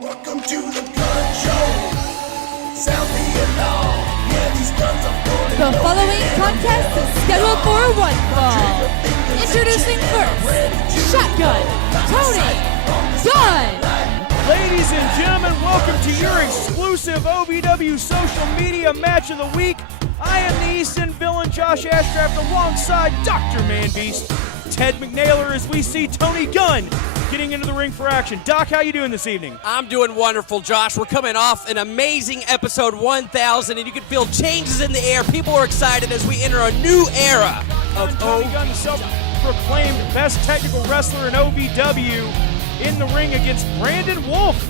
Welcome to the Gunn Show. Sound the alarm. Yeah, these guns are falling. The following contest is scheduled for one fall. Introducing first, Shotgun, Tony Gunn. Ladies and gentlemen, welcome to your exclusive OVW social media match of the week. I am the Easton villain, Josh Ashcraft, alongside Dr. Manbeast, Ted McNailer, as we see Tony Gunn getting into the ring for action. Doc, how you doing this evening? I'm doing wonderful, Josh. We're coming off an amazing episode 1000, and you can feel changes in the air. People are excited as we enter a new era of Tony Gunn, the self-proclaimed best technical wrestler in OVW, in the ring against Brandon Wolfe,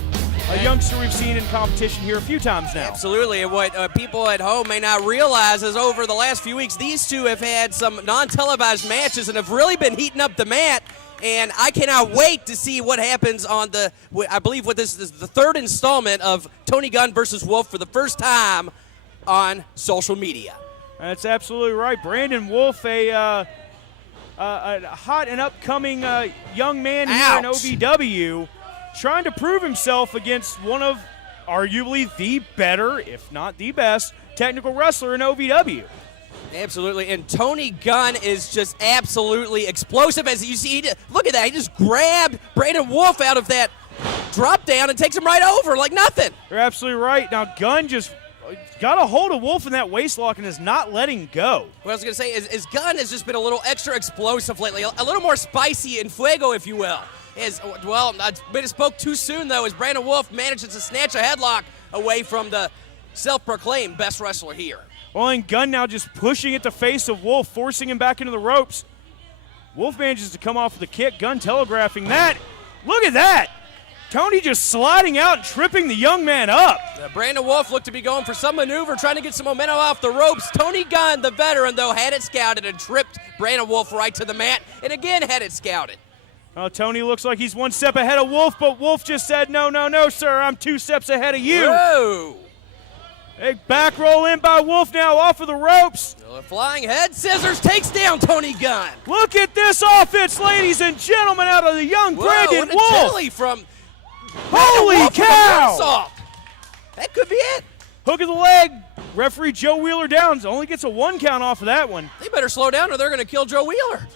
a youngster we've seen in competition here a few times now. Absolutely, and what people at home may not realize is over the last few weeks, these two have had some non-televised matches and have really been heating up the mat. And I cannot wait to see what happens on I believe what this is the third installment of Tony Gunn versus Wolfe for the first time on social media. That's absolutely right. Brandon Wolfe, a hot and upcoming young man here in OVW, trying to prove himself against one of arguably the better, if not the best, technical wrestler in OVW. Absolutely, and Tony Gunn is just absolutely explosive. As you see, look at that. He just grabbed Brandon Wolfe out of that drop down and takes him right over like nothing. You're absolutely right. Now, Gunn just got a hold of Wolfe in that waist lock and is not letting go. What I was going to say is Gunn has just been a little extra explosive lately, a little more spicy and fuego, if you will. I spoke too soon, though, as Brandon Wolfe manages to snatch a headlock away from the self-proclaimed best wrestler here. Well, and Gunn now just pushing at the face of Wolfe, forcing him back into the ropes. Wolfe manages to come off with a kick. Gunn telegraphing that. Look at that. Tony just sliding out and tripping the young man up. Brandon Wolfe looked to be going for some maneuver, trying to get some momentum off the ropes. Tony Gunn, the veteran, though, had it scouted and tripped Brandon Wolfe right to the mat, and again had it scouted. Tony looks like he's one step ahead of Wolfe, but Wolfe just said, no, sir, I'm 2 steps ahead of you. Whoa. Big back roll in by Wolfe now off of the ropes. A flying head scissors takes down Tony Gunn. Look at this offense, ladies and gentlemen, out of the young Brandon Wolfe. From Holy cow! That could be it. Hook of the leg. Referee Joe Wheeler Downs only gets a 1 count off of that one. They better slow down or they're going to kill Joe Wheeler.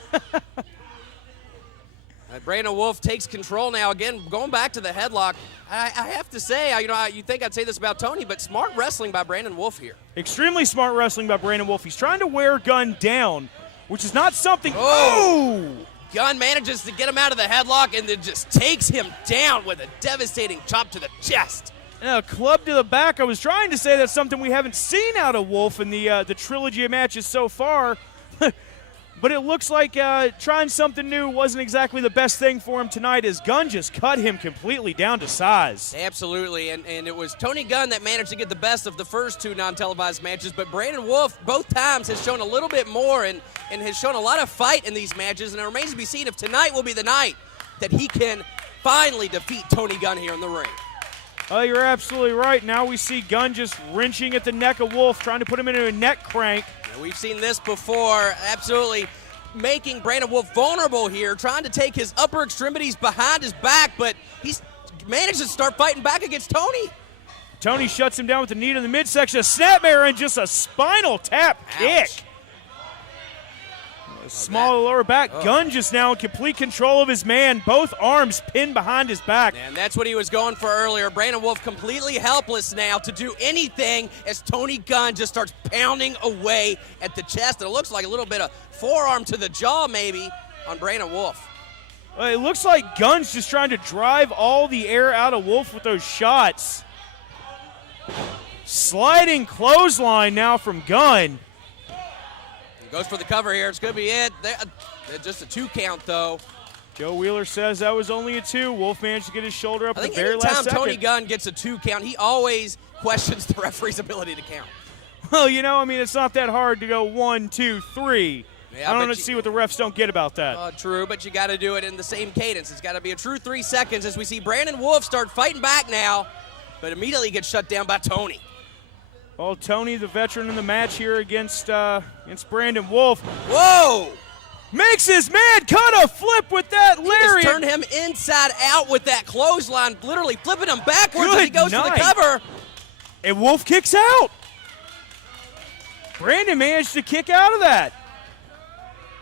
Brandon Wolfe takes control now. Again, going back to the headlock, I have to say, you think I'd say this about Tony, but smart wrestling by Brandon Wolfe here. Extremely smart wrestling by Brandon Wolfe. He's trying to wear Gunn down, which is not something. Gunn manages to get him out of the headlock and then just takes him down with a devastating chop to the chest. A club to the back. I was trying to say that's something we haven't seen out of Wolfe in the trilogy of matches so far. But it looks like trying something new wasn't exactly the best thing for him tonight, as Gunn just cut him completely down to size. Absolutely, and it was Tony Gunn that managed to get the best of the first 2 non-televised matches, but Brandon Wolfe both times has shown a little bit more and has shown a lot of fight in these matches, and it remains to be seen if tonight will be the night that he can finally defeat Tony Gunn here in the ring. Oh, you're absolutely right. Now we see Gunn just wrenching at the neck of Wolfe, trying to put him into a neck crank. We've seen this before, absolutely making Brandon Wolfe vulnerable here, trying to take his upper extremities behind his back, but he's managed to start fighting back against Tony. Tony shuts him down with the knee to the midsection, a snapmare, and just a spinal tap kick. Small lower back. Gunn just now in complete control of his man, both arms pinned behind his back. And that's what he was going for earlier. Brandon Wolfe completely helpless now to do anything as Tony Gunn just starts pounding away at the chest. And it looks like a little bit of forearm to the jaw maybe on Brandon Wolfe. It looks like Gunn's just trying to drive all the air out of Wolfe with those shots. Sliding clothesline now from Gunn. Goes for the cover here. It's going to be it. Just a 2 count, though. Joe Wheeler says that was only a 2. Wolfe managed to get his shoulder up at the very last second. Anytime Tony Gunn gets a 2 count, he always questions the referee's ability to count. Well, it's not that hard to go 1, 2, 3. Yeah, I don't see what the refs don't get about that. True, but you got to do it in the same cadence. It's got to be a true 3 seconds as we see Brandon Wolfe start fighting back now, but immediately gets shut down by Tony. Well, Tony, the veteran in the match here against Brandon Wolfe. Whoa! Makes his man cut a flip with that He lariat. just turned him inside out with that clothesline, literally flipping him backwards as he Good goes for night. the cover. And Wolfe kicks out. Brandon managed to kick out of that.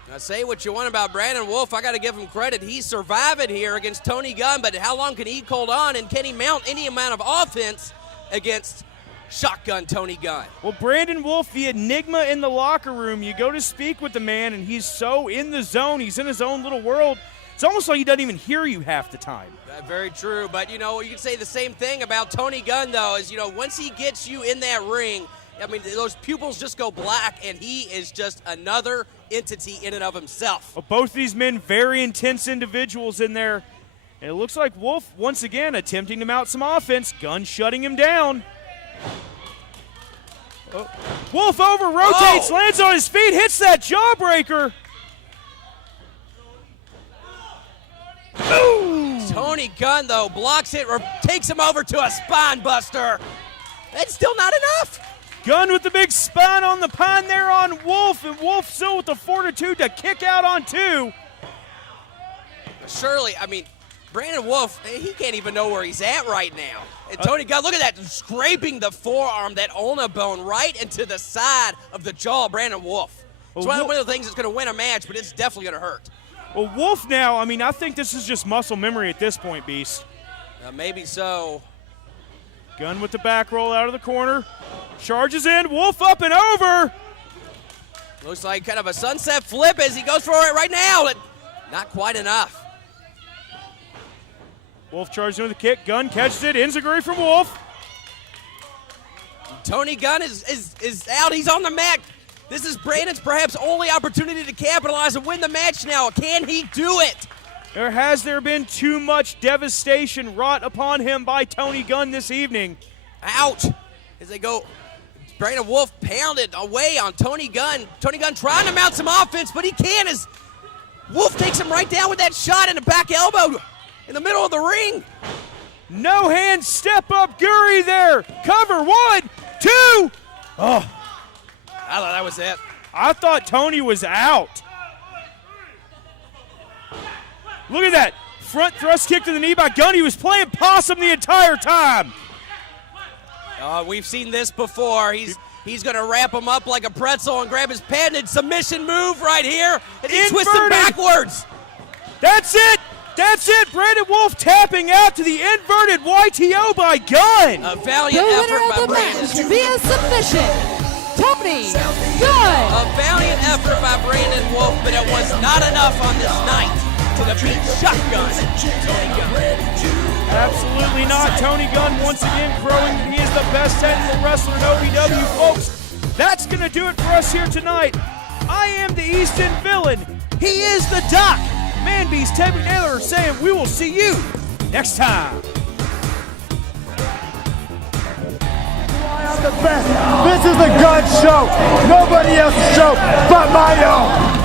Now, say what you want about Brandon Wolfe. I got to give him credit. He's surviving here against Tony Gunn, but how long can he hold on, and can he mount any amount of offense against Shotgun Tony Gunn? Well, Brandon Wolfe, the enigma in the locker room, you go to speak with the man, and he's so in the zone. He's in his own little world. It's almost like he doesn't even hear you half the time. Very true, but, you know, you can say the same thing about Tony Gunn, though, is, you know, once he gets you in that ring, I mean, those pupils just go black, and he is just another entity in and of himself. Well, both these men, very intense individuals in there. And it looks like Wolfe, once again, attempting to mount some offense. Gunn shutting him down. Oh. Wolfe over, rotates, lands on his feet, hits that jawbreaker. Boom! Tony Gunn, though, blocks it or takes him over to a spine buster. That's still not enough. Gunn with the big spine on the pine there on Wolfe, and Wolfe still with the fortitude to kick out on two. Surely, I mean, Brandon Wolfe, he can't even know where he's at right now. And Tony Gunn, look at that, scraping the forearm, that ulna bone right into the side of the jaw of Brandon Wolfe. It's one of the things that's going to win a match, but it's definitely going to hurt. Well, Wolfe now, I mean, I think this is just muscle memory at this point, Beast. Maybe so. Gunn with the back roll out of the corner. Charges in, Wolfe up and over. Looks like kind of a sunset flip as he goes for it right now, but not quite enough. Wolfe charges in with a kick. Gunn catches it. Enziguri from Wolfe. Tony Gunn is out. He's on the mat. This is Brandon's perhaps only opportunity to capitalize and win the match now. Can he do it? Has there been too much devastation wrought upon him by Tony Gunn this evening? Ouch. As they go, Brandon Wolfe pounded away on Tony Gunn. Tony Gunn trying to mount some offense, but he can't as Wolfe takes him right down with that shot in the back elbow in the middle of the ring. No hand step up Guri there. Cover, 1, 2. Oh, I thought that was it. I thought Tony was out. Look at that. Front thrust kick to the knee by Gunn. He was playing possum the entire time. We've seen this before. He's going to wrap him up like a pretzel and grab his patented submission move right here. And he twists him backwards. That's it. That's it. Brandon Wolfe tapping out to the inverted YTO by Gunn. A valiant The effort winner by of the Brandon. match via submission, Tony Gunn. A valiant effort by Brandon Wolfe, but it was not enough on this night to defeat Shotgun Tony Gunn. Absolutely not. Tony Gunn once again crowing that he is the best technical wrestler in OVW. Folks, that's going to do it for us here tonight. I am the East End Villain. He is the Doc. Man Beast, Ted McNaylor saying we will see you next time. I'm the best. This is the Gunn show. Nobody else's show but my own.